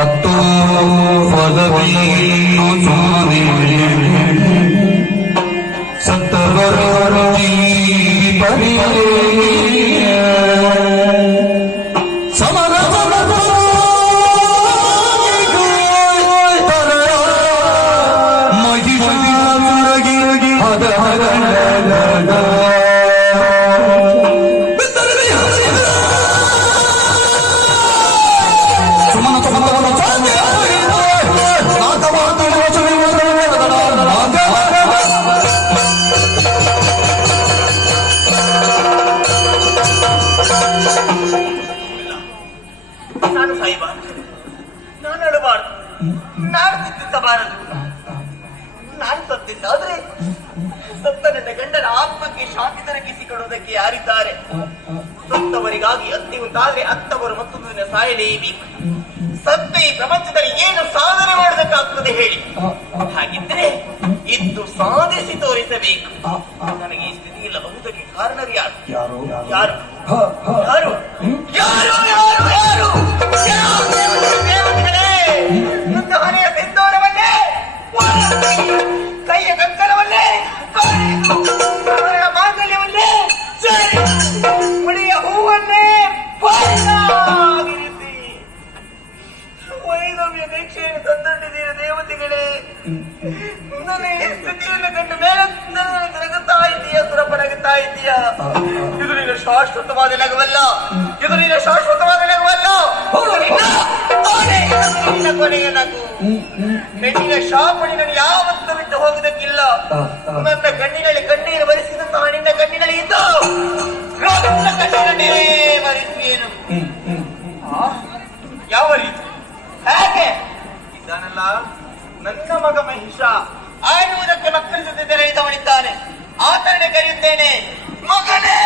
ಅತ್ತೋ ಪದವಿ ಸತ್ತವರ ಪರಿ ಸಮರ ಮಗಿಗಿ ಹದ ನಾನು ಸಾಯಬಾರದು, ನಾನು ಅಡಬಾರದು, ನಾನು ಚಿಂತಿಸಬಾರದು. ನಾನು ಸತ್ತಿದ್ದಾದ್ರೆ ಸತ್ತ ನನ್ನ ಗಂಡನ ಆತ್ಮಕ್ಕೆ ಶಾಂತಿ ತರಗಿಸಿಕೊಡುವುದಕ್ಕೆ ಯಾರಿದ್ದಾರೆ? ಸತ್ತವರಿಗಾಗಿ ಅತ್ತಿ ಉಂಟಾದ್ರೆ ಅತ್ತವರು ಮತ್ತೊಂದು ದಿನ ಸಾಯಲೇಬೇಕು. ಸತ್ತ ಈ ಪ್ರಪಂಚದಲ್ಲಿ ಏನು ಸಾಧನೆ ಮಾಡುವುದಕ್ಕಾಗ್ತದೆ ಹೇಳಿ? ಹಾಗಿದ್ರೆ ಇದ್ದು ಸಾಧಿಸಿ ತೋರಿಸಬೇಕು. ನನಗೆ ಈ ಸ್ಥಿತಿ ಇಲ್ಲ ಬಹುದಕ್ಕೆ ಕಾರಣರು ಯಾರು? ಯಾರು ಯಾರು ಯಾರು ಯಾರು ಯಾರು ನನ್ನ ಮನೆಯ ಸಿಂಧೂರವನ್ನೇ, ಕೈಯ ಕಂಕಣವನ್ನೇ, ಮಾಂಗಲ್ಯವನ್ನೇ, ಮುಡಿಯ ಹೂವನ್ನೇ ವೈದವ್ಯ ದೀಕ್ಷೆಯನ್ನು ತಂದೊಡ್ಡಿದ್ದೀರ ದೇವತೆಗಳೇ. ನನ್ನ ಈ ಸ್ಥಿತಿಯನ್ನು ಕಂಡು ಮೇಲೆ ನಗುತ್ತಾ ಇದೆಯಾ? ಸುರಪನಗುತ್ತಾ ಇದೆಯಾ? ಇದು ನಿನ್ನ ಶಾಶ್ವತವಾದ ನಗುವಲ್ಲ, ಇದು ನಿನ್ನ ಶಾಶ್ವತವಾದ ನಗುವಲ್ಲ, ಕೊನೆಯ ನಗು. ಹೆಣ್ಣಿನ ಶಾಪಣಿ ನಾನು ಯಾವತ್ತೂ ಬಿಟ್ಟು ಹೋಗುವುದಕ್ಕಿಲ್ಲ. ನನ್ನ ಕಣ್ಣಿನಲ್ಲಿ ಕಣ್ಣೀರು ಬರಿಸಿದಂತಹ ನಿನ್ನ ಕಣ್ಣಿನಲ್ಲಿ ಇದ್ದು ನನ್ನ ಕಣ್ಣಿನಲ್ಲೇ ಬರಿಸುವೇನು? ಯಾವ ರೀತಿ? ಹೇಗೆ? ಇದ್ದಾನಲ್ಲ ನನ್ನ ಮಗ ಮಹಿಷ, ಆಡುವುದಕ್ಕೆ ಮಕ್ಕಳ ಜೊತೆ ತೆರೆಯಿದವನಿದ್ದಾನೆ. ಆತನೇ ಕರೆಯುತ್ತೇನೆ, ಮಗನೇ